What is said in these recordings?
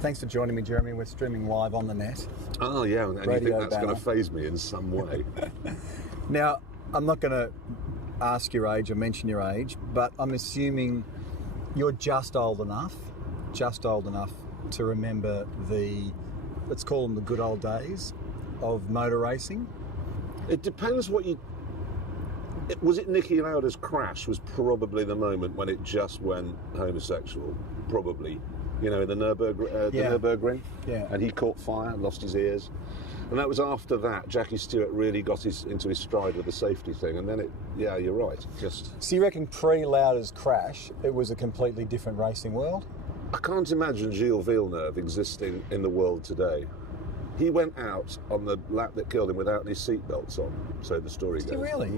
Thanks for joining me, Jeremy. We're streaming live on the net. Oh, yeah, and you think that's going to faze me in some way? Now, I'm not going to ask your age or mention your age, but I'm assuming you're just old enough to remember let's call them the good old days of motor racing. It depends what you... Was it Niki Lauda's crash was probably the moment when it just went homosexual, probably. You know, in the Nürburgring. Yeah. And he caught fire, lost his ears. And that was after that, Jackie Stewart really got into his stride with the safety thing. And then yeah, you're right. So you reckon pre-Lauda's crash, it was a completely different racing world? I can't imagine Gilles Villeneuve existing in the world today. He went out on the lap that killed him without any seatbelts on, so the story goes. Did he really?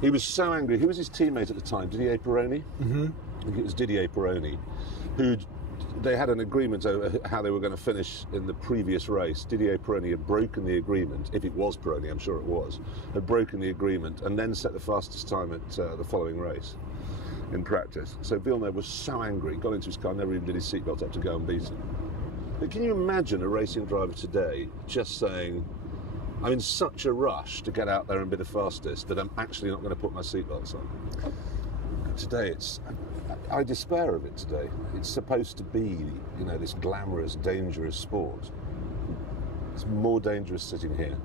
He was so angry. Who was his teammate at the time? Didier Pironi? Mm-hmm. I think it was Didier Pironi, they had an agreement over how they were going to finish in the previous race. Didier Pironi had broken the agreement, if it was Pironi, I'm sure it was, had broken the agreement and then set the fastest time at the following race in practice. So Villeneuve was so angry, got into his car, never even did his seatbelt up to go and beat him. But can you imagine a racing driver today just saying, I'm in such a rush to get out there and be the fastest that I'm actually not going to put my seatbelts on? Today I despair of it today. It's supposed to be, you know, this glamorous, dangerous sport. It's more dangerous sitting here.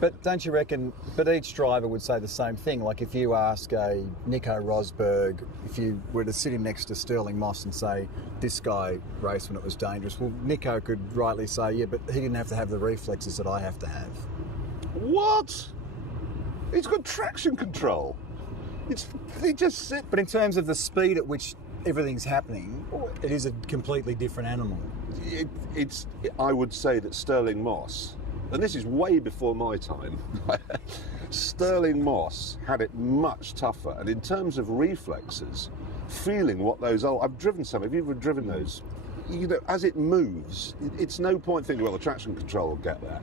But don't you reckon, but each driver would say the same thing? Like if you ask a Nico Rosberg, if you were to sit him next to Sterling Moss and say, this guy raced when it was dangerous, well, Nico could rightly say, yeah, but he didn't have to have the reflexes that I have to have. What? He's got traction control. They just sit. But in terms of the speed at which everything's happening, it is a completely different animal. I would say that Sterling Moss, and this is way before my time, Sterling Moss had it much tougher. And in terms of reflexes, feeling what those are, I've driven some. Have you ever driven those? You know, as it moves, it's no point thinking, well, the traction control will get there.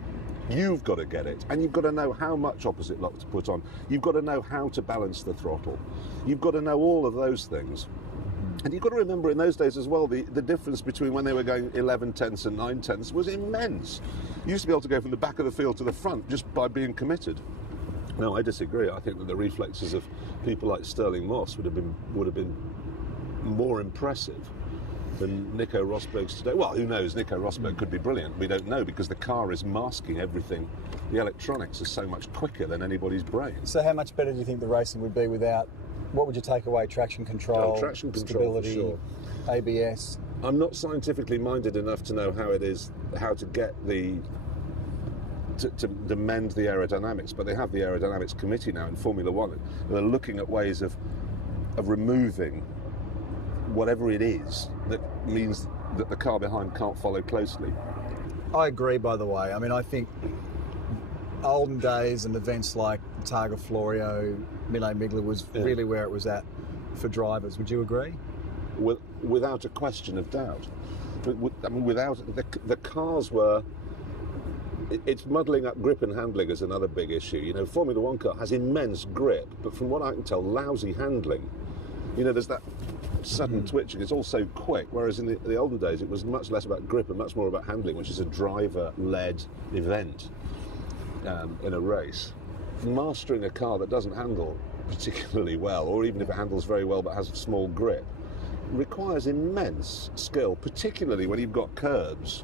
You've got to get it, and you've got to know how much opposite lock to put on. You've got to know how to balance the throttle. You've got to know all of those things. And you've got to remember in those days as well, the difference between when they were going 11 tenths and 9 tenths was immense. You used to be able to go from the back of the field to the front just by being committed. No, I disagree. I think that the reflexes of people like Sterling Moss would have been more impressive than Nico Rosberg's today. Well, who knows? Nico Rosberg could be brilliant. We don't know because the car is masking everything. The electronics are so much quicker than anybody's brain. So how much better do you think the racing would be without, what would you take away? Traction control, traction control, stability, for sure. ABS? I'm not scientifically minded enough to know how to get to mend the aerodynamics, but they have the aerodynamics committee now in Formula One, and they're looking at ways of removing whatever it is that means that the car behind can't follow closely. I agree, by the way. I mean, I think olden days and events like Targa Florio, Mille Miglia was really where it was at for drivers. Would you agree? Without a question of doubt. I mean, without the cars were. It's muddling up grip and handling is another big issue. You know, Formula One car has immense grip, but from what I can tell, lousy handling. You know, there's that sudden twitching. It's all so quick, whereas in the olden days it was much less about grip and much more about handling, which is a driver-led event in a race. Mastering a car that doesn't handle particularly well, or even if it handles very well but has a small grip, requires immense skill, particularly when you've got curbs,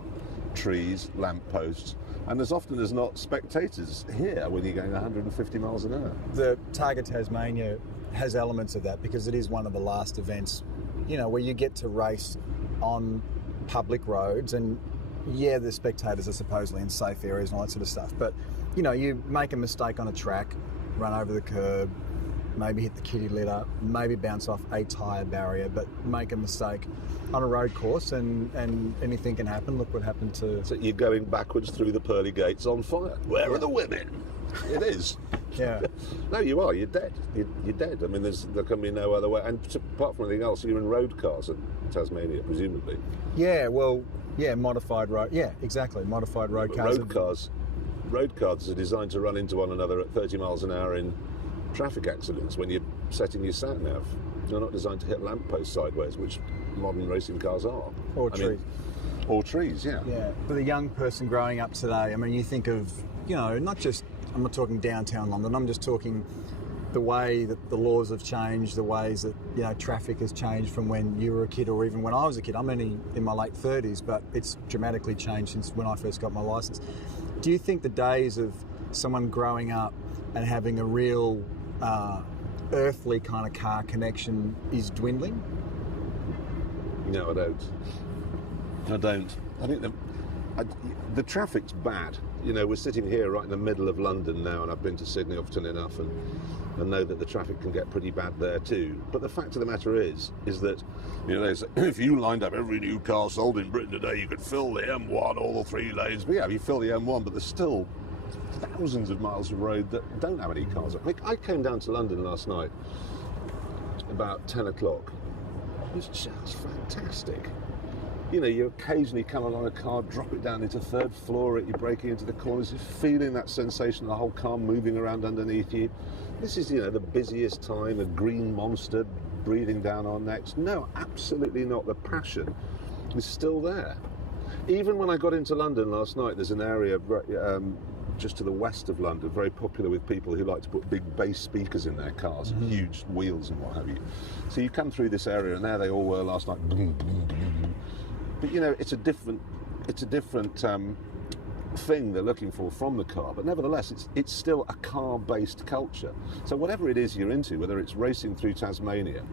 trees, lampposts, and as often as not spectators here when you're going 150 miles an hour. The Targa Tasmania has elements of that because it is one of the last events, you know, where you get to race on public roads, and yeah, the spectators are supposedly in safe areas and all that sort of stuff, but you know, you make a mistake on a track, run over the curb, maybe hit the kitty litter, maybe bounce off a tyre barrier, but make a mistake on a road course and anything can happen. Look what happened to... So you're going backwards through the pearly gates on fire. Where are the women? It is. Yeah. No, you are. You're dead. You're dead. I mean, there can be no other way. And apart from anything else, you're in road cars at Tasmania, presumably. Yeah, well, yeah, modified road... Yeah, exactly, modified road cars. Road cars are designed to run into one another at 30 miles an hour in traffic accidents when you're setting your sat-nav. They're not designed to hit lampposts sideways, which modern racing cars are. Or trees. Or trees, yeah. Yeah. For the young person growing up today, I mean, you think of, not just, I'm not talking downtown London, I'm just talking the way that the laws have changed, the ways that, traffic has changed from when you were a kid or even when I was a kid. I'm only in my late 30s, but it's dramatically changed since when I first got my licence. Do you think the days of someone growing up and having a real earthly kind of car connection is dwindling? No, I don't. I think the traffic's bad. We're sitting here right in the middle of London now, and I've been to Sydney often enough and know that the traffic can get pretty bad there too. But the fact of the matter is that, they say, if you lined up every new car sold in Britain today, you could fill the M1, all the 3 lanes. But yeah, you fill the M1, but there's still thousands of miles of road that don't have any cars. I came down to London last night about 10 o'clock. It was just fantastic. You occasionally come along a car, drop it down into 3rd floor, you're braking into the corners, you're feeling that sensation of the whole car moving around underneath you. This is, the busiest time, a green monster breathing down our necks. No, absolutely not. The passion is still there. Even when I got into London last night, there's an area just to the west of London, very popular with people who like to put big bass speakers in their cars, and huge wheels and what have you. So you come through this area, and there they all were last night. But it's a different thing they're looking for from the car. But nevertheless, it's still a car-based culture. So whatever it is you're into, whether it's racing through Tasmania,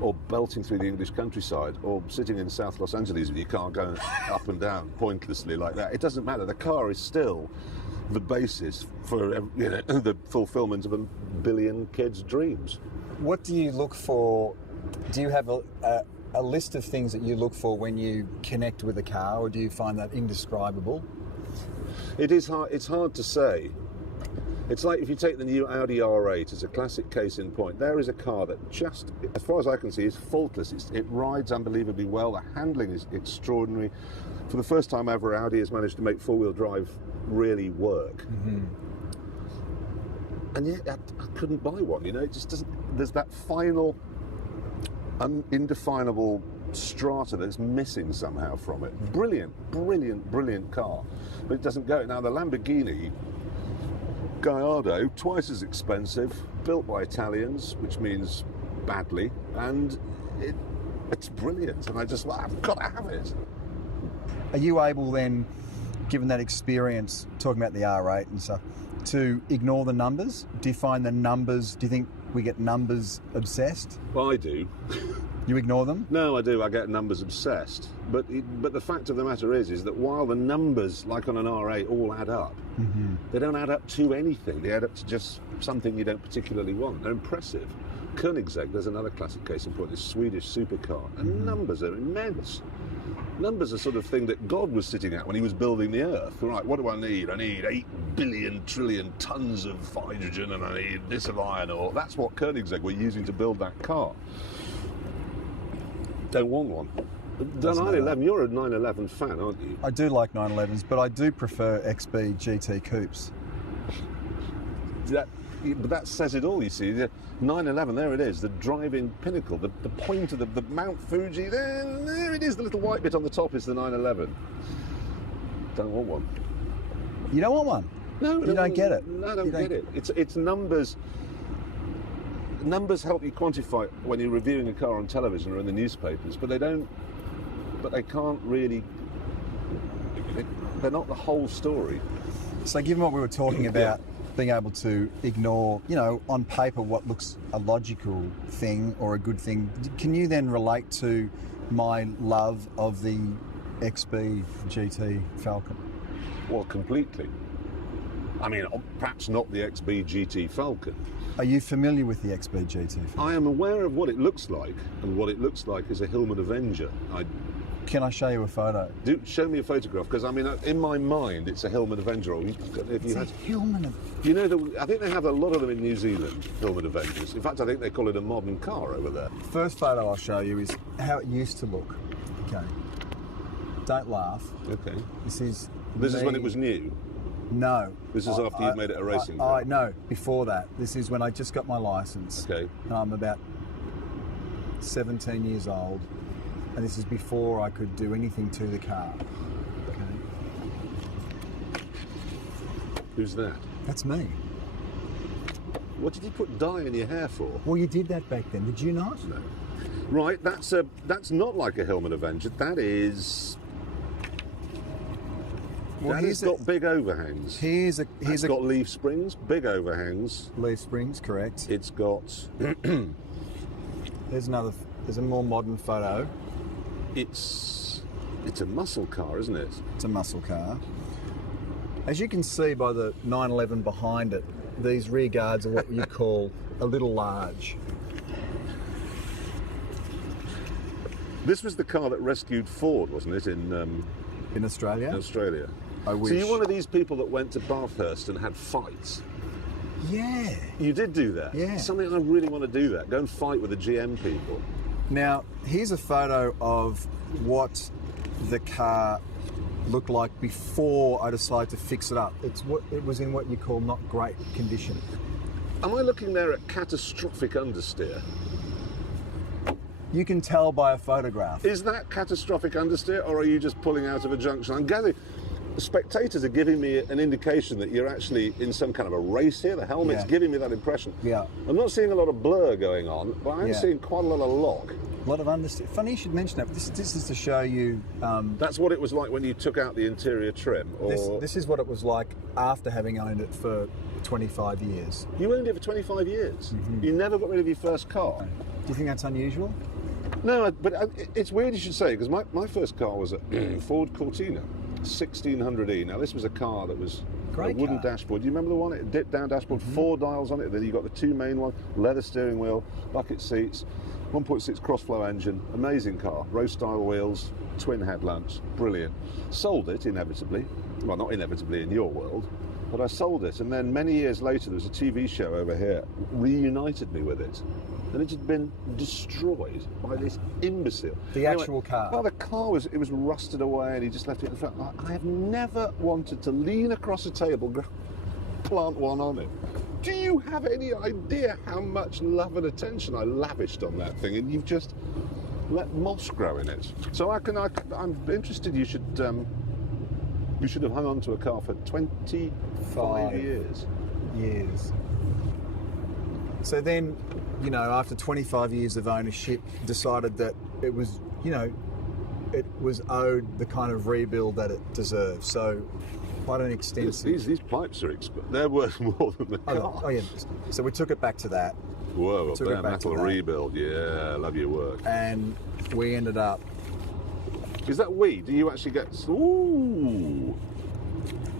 or belting through the English countryside, or sitting in South Los Angeles with your car going up and down pointlessly like that, it doesn't matter. The car is still the basis for the fulfilment of a billion kids' dreams. What do you look for? Do you have a list of things that you look for when you connect with a car, or do you find that indescribable? It is hard. It's hard to say. It's like if you take the new Audi R8 as a classic case in point. There is a car that just, as far as I can see, is faultless. It rides unbelievably well. The handling is extraordinary. For the first time ever, Audi has managed to make four-wheel drive really work. And yet, I couldn't buy one. It just doesn't. There's that final, indefinable strata that's missing somehow from it. Brilliant, brilliant, brilliant car, but it doesn't go. Now the Lamborghini Gallardo, twice as expensive, built by Italians, which means badly, and it's brilliant. And I've got to have it. Are you able then, given that experience, talking about the R8 and stuff, to ignore the numbers? Do you find the numbers? Do you think we get numbers obsessed? Well, I do. You ignore them? No, I do. I get numbers obsessed. But the fact of the matter is that while the numbers, like on an R8, all add up, they don't add up to anything. They add up to just something you don't particularly want. They're impressive. Koenigsegg, there's another classic case in point, this Swedish supercar. And numbers are immense. Numbers are sort of thing that God was sitting at when he was building the Earth. Right, what do I need? I need 8 billion trillion tons of hydrogen, and I need this of iron ore. That's what Koenigsegg were using to build that car. Don't want one. The 911, you're a 911 fan, aren't you? I do like 911s, but I do prefer XB GT coupes. But that says it all, you see. The 911, there it is, the driving pinnacle, the point of the Mount Fuji, there it is, the little white bit on the top is the 911. Don't want one. You don't want one? No. You don't get it? No, I don't get it. It's numbers. Numbers help you quantify when you're reviewing a car on television or in the newspapers, but they don't. But they can't really. They're not the whole story. So, given what we were talking about, being able to ignore, on paper what looks a logical thing or a good thing, can you then relate to my love of the XB GT Falcon? Well, completely. I mean, perhaps not the XB GT Falcon. Are you familiar with the XB GT Falcon? I am aware of what it looks like, and what it looks like is a Hillman Avenger. Can I show you a photo? Do show me a photograph, because I mean, in my mind, it's a Hillman Avenger. Hillman. I think they have a lot of them in New Zealand, Hillman Avengers. In fact, I think they call it a modern car over there. First photo I'll show you is how it used to look. Okay. Don't laugh. Okay. This is when it was new. No. This is after you made it a racing car? No, before that. This is when I just got my licence. Okay. I'm about 17 years old, and this is before I could do anything to the car. Okay. Who's that? That's me. What did you put dye in your hair for? Well, you did that back then, did you not? No. Right, that's not like a Hillman Avenger. That is. Well, that has got big overhangs. It's got leaf springs, big overhangs. Leaf springs, correct. It's got. There's a more modern photo. It's a muscle car, isn't it? It's a muscle car. As you can see by the 911 behind it, these rear guards are what you call a little large. This was the car that rescued Ford, wasn't it, in Australia? In Australia. I wish. So you're one of these people that went to Bathurst and had fights. Yeah. You did do that? Yeah. Something I really want to do that. Go and fight with the GM people. Now, here's a photo of what the car looked like before I decided to fix it up. It was in what you call not great condition. Am I looking there at catastrophic understeer? You can tell by a photograph. Is that catastrophic understeer, or are you just pulling out of a junction? I'm gathering the spectators are giving me an indication that you're actually in some kind of a race here. The helmet's giving me that impression. Yeah. I'm not seeing a lot of blur going on, but I'm seeing quite a lot of lock. A lot of understeer. Funny you should mention that. This is to show you. That's what it was like when you took out the interior trim. Or This is what it was like after having owned it for 25 years. You owned it for 25 years. You never got rid of your first car. Do you think that's unusual? No, but it's weird you should say, because my first car was a Ford Cortina 1600E. Now, this was a car that was Great a wooden car. dashboard. Do you remember the one? It dipped down dashboard, 4 dials on it. Then you got the 2 main ones, leather steering wheel, bucket seats, 1.6 cross-flow engine, amazing car, rose-style wheels, twin headlamps, brilliant. Sold it inevitably. Well, not inevitably in your world, but I sold it. And then many years later, there was a TV show over here, reunited me with it. And it had been destroyed by this imbecile. The actual car? Well, the car was rusted away, and he just left it in front. I have never wanted to lean across a table, plant one on it. Do you have any idea how much love and attention I lavished on that thing? And you've just let moss grow in it. So I'm interested. You should have hung on to a car for 25 years. So then, after 25 years of ownership, decided that it was, it was owed the kind of rebuild that it deserved. So quite an extensive... These pipes are they're worth more than the car. Oh, yeah. So we took it back to that. Whoa, a bare metal rebuild. Yeah, I love your work. And we ended up... Is that we? Do you actually get... Ooh!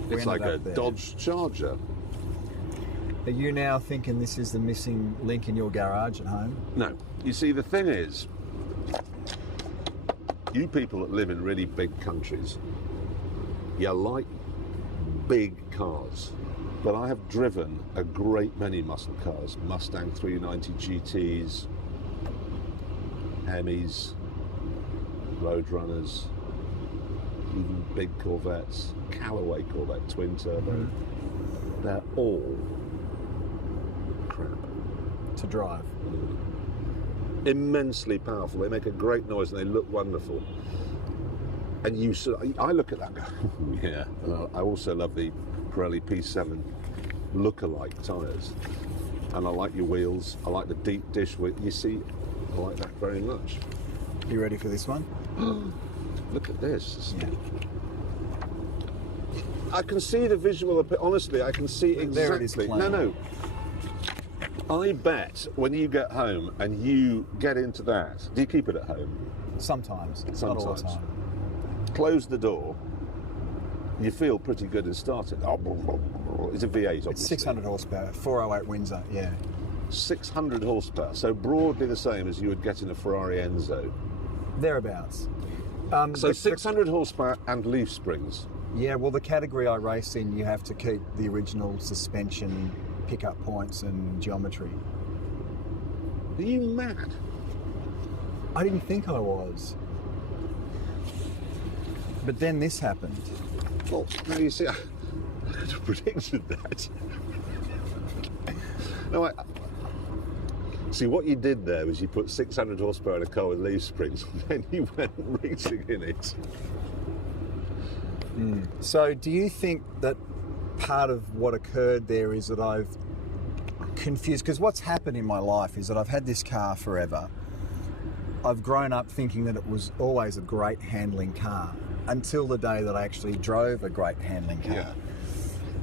It's like a there. Dodge Charger. Are you now thinking this is the missing link in your garage at home? No. You see, the thing is, you people that live in really big countries, you like big cars. But I have driven a great many muscle cars. Mustang 390 GTs, Hemis, Roadrunners, even big Corvettes, Callaway Corvette twin turbo. They're all crap. To drive. Immensely powerful. They make a great noise and they look wonderful. And I look at that and go, yeah. And I also love the Pirelli P7 look-alike tyres. And I like your wheels. I like the deep dish wheel. You see, I like that very much. You ready for this one? Look at this. Yeah. I can see the visual. Honestly, I can see exactly. There it is plain. No. I bet when you get home and you get into that, do you keep it at home? Sometimes. Not all the time. Close the door. You feel pretty good and start it. It's a V8, obviously. It's 600 horsepower, 408 Windsor, yeah. 600 horsepower, so broadly the same as you would get in a Ferrari Enzo. Thereabouts. So 600 horsepower and leaf springs. Yeah, well, the category I race in, you have to keep the original suspension, pickup points and geometry. Are you mad? I didn't think I was. But then this happened. Well, now you see, I could have predicted that. No, See, what you did there was you put 600 horsepower in a car with leaf springs, and then you went racing in it. So do you think that part of what occurred there is that I've confused, because what's happened in my life is that I've had this car forever. I've grown up thinking that it was always a great handling car until the day that I actually drove a great handling car. Yeah.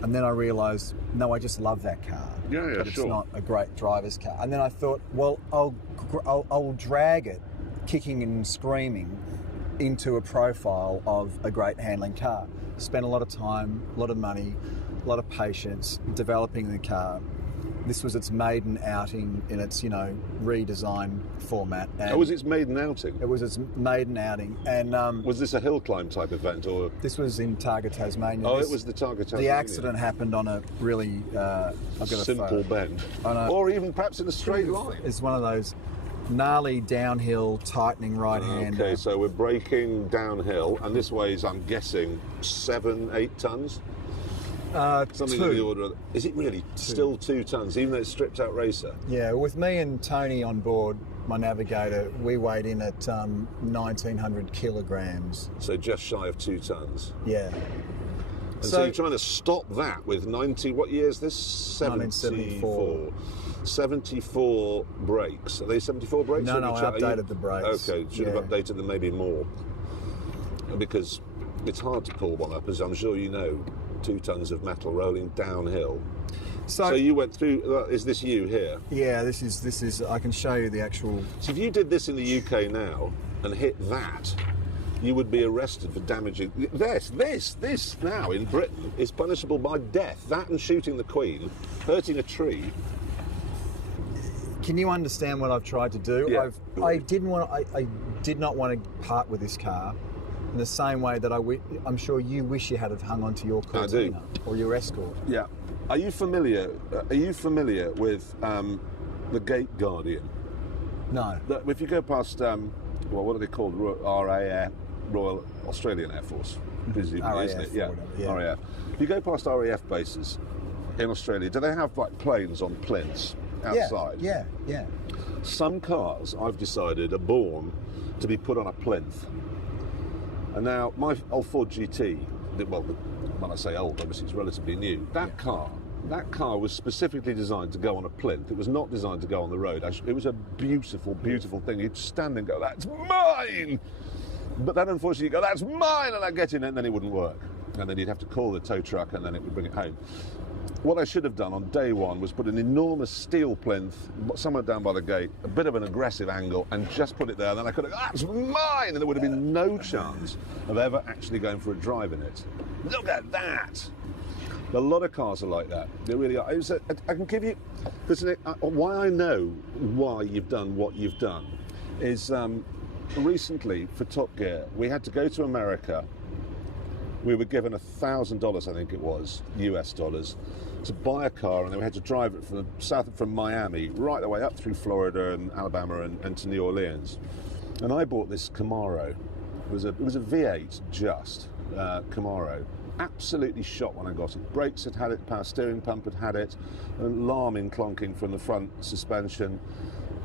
And then I realised, no, I just love that car. Yeah, but sure. it's not a great driver's car. And then I thought, well, I'll drag it, kicking and screaming, into a profile of a great handling car. Spent a lot of time, a lot of money, a lot of patience developing the car. This was its maiden outing in its, redesign format. And Oh, was its maiden outing? it was its maiden outing. And Was this a hill climb type event, or? this was in Targa, Tasmania. Oh, it was the Targa, Tasmania. The accident happened on a really I've got a simple photo. bend, On a- or even perhaps in a straight line. It's one of those gnarly downhill tightening right hand. Okay, so we're braking downhill, and this weighs, I'm guessing, 7-8 tons. Something two. in the order of. Is it really still 2 tons, even though it's stripped out racer? Yeah, with me and Tony on board, my navigator, we weighed in at 1,900 kilograms. So just shy of 2 tons. Yeah. And so you're trying to stop that with 90. What year is this? 1974. 74 brakes. Are they 74 brakes? No, I updated the brakes. Okay, should have updated them maybe more. Because it's hard to pull one up, as I'm sure you know. 2 tons of metal rolling downhill. So you went through. Is this you here? Yeah, this is. I can show you the actual. So if you did this in the UK now and hit that, you would be arrested for damaging. This now in Britain is punishable by death. That and shooting the Queen, hurting a tree. Can you understand what I've tried to do? Yeah. I did not want to part with this car. In the same way that I'm sure you wish you had have hung on to your Cortina or your Escort. Yeah. Are you familiar with the Gate Guardian? No. If you go past, what are they called? RAF, Royal Australian Air Force, presumably, RAF, isn't it? Yeah. or whatever, yeah. RAF. If you go past RAF bases in Australia, do they have like planes on plinths outside? Yeah. Some cars, I've decided, are born to be put on a plinth. And now, my old Ford GT, well, when I say old, obviously it's relatively new, that car was specifically designed to go on a plinth. It was not designed to go on the road. It was a beautiful, beautiful thing. You'd stand and go, that's mine! But then, unfortunately, you go, that's mine! And I'd get in it, and then it wouldn't work. And then you'd have to call the tow truck, and then it would bring it home. What I should have done on day one was put an enormous steel plinth somewhere down by the gate, a bit of an aggressive angle, and just put it there. And then I could have, that's mine! And there would have been no chance of ever actually going for a drive in it. Look at that! A lot of cars are like that. They really are. I can give you, why I know why you've done what you've done is recently for Top Gear, we had to go to America. We were given $1,000, I think it was, US dollars, to buy a car, and then we had to drive it from Miami right the way up through Florida and Alabama and to New Orleans. And I bought this Camaro. It was a V8 Camaro. Absolutely shot when I got it. Brakes had it, power steering pump had it, an alarming clonking from the front suspension.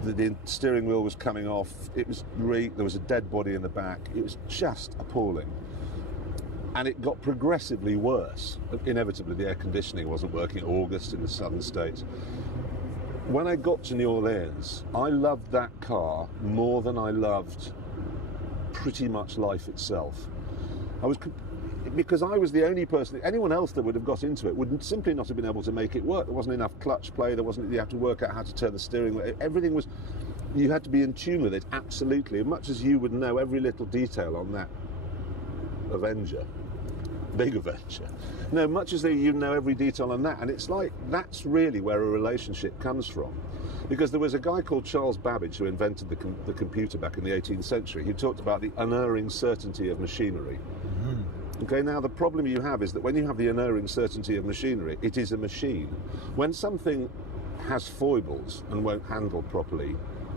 The steering wheel was coming off. It was there was a dead body in the back. It was just appalling. And it got progressively worse. Inevitably, the air conditioning wasn't working in August in the southern states. When I got to New Orleans, I loved that car more than I loved pretty much life itself. Because I was the only person, anyone else that would have got into it would simply not have been able to make it work. There wasn't enough clutch play, you had to work out how to turn the steering wheel. Everything was, you had to be in tune with it, absolutely. As much as you would know every little detail on that big Avenger. No, much as you know every detail on that. And it's like, that's really where a relationship comes from. Because there was a guy called Charles Babbage who invented the computer back in the 18th century. He talked about the unerring certainty of machinery. Mm-hmm. Okay, now the problem you have is that when you have the unerring certainty of machinery, it is a machine. When something has foibles and won't handle properly,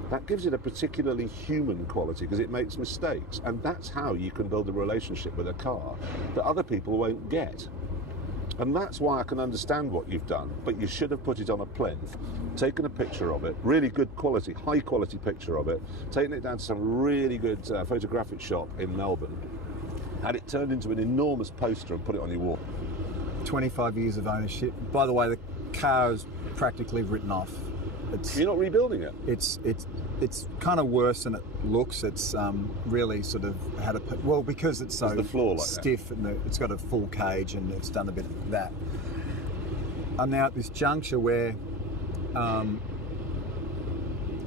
that gives it a particularly human quality because it makes mistakes. And that's how you can build a relationship with a car that other people won't get. And that's why I can understand what you've done. But you should have put it on a plinth, taken a picture of it, really good quality, high quality picture of it, taken it down to some really good photographic shop in Melbourne, had it turned into an enormous poster and put it on your wall. 25 years of ownership. By the way, the car is practically written off. You're not rebuilding it? It's kind of worse than it looks. It's really sort of had a... Well, because it's so the floor like stiff and it's got a full cage and it's done a bit of that. I'm now at this juncture where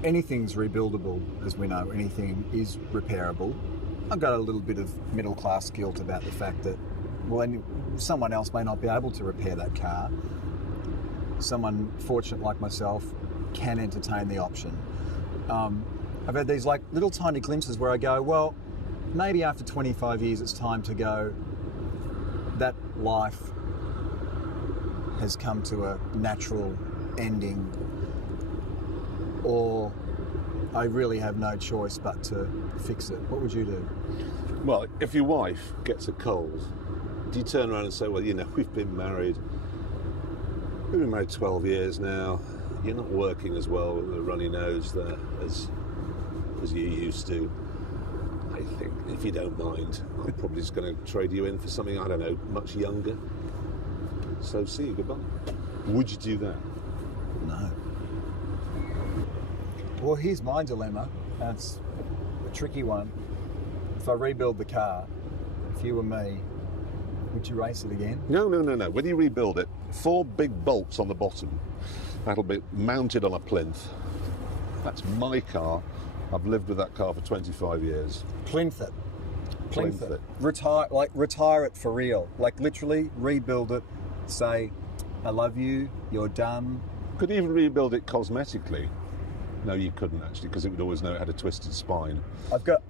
anything's rebuildable, as we know. Anything is repairable. I've got a little bit of middle-class guilt about the fact that, well, someone else may not be able to repair that car. Someone fortunate like myself can entertain the option. I've had these like little tiny glimpses where I go, well, maybe after 25 years it's time to go, that life has come to a natural ending, or I really have no choice but to fix it. What would you do? Well, if your wife gets a cold, do you turn around and say, well, we've been married 12 years now, you're not working as well with a runny nose there as you used to. I think, if you don't mind, I'm probably just going to trade you in for something, I don't know, much younger. So see you, goodbye. Would you do that? No. Well, here's my dilemma. It's a tricky one. If I rebuild the car, if you were me, would you race it again? No. When you rebuild it, 4 big bolts on the bottom. That'll be mounted on a plinth. That's my car. I've lived with that car for 25 years. Plinth it. Retire it for real. Like literally rebuild it. Say, I love you. You're done. Could you even rebuild it cosmetically? No, you couldn't actually, because it would always know it had a twisted spine. You've got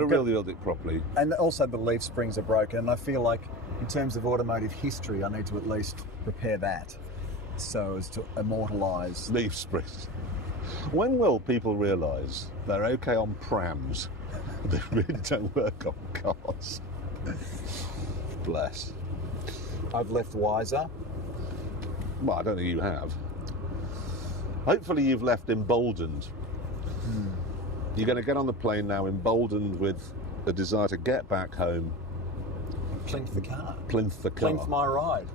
to rebuild it properly. And also the leaf springs are broken, and I feel like in terms of automotive history, I need to at least repair that so as to immortalise leaf springs. When will people realise they're okay on prams? They really don't work on cars. Bless. I've left wiser. Well, I don't think you have. Hopefully you've left emboldened. You're going to get on the plane now emboldened with a desire to get back home. Plinth the car. Plinth the car. Plinth my ride.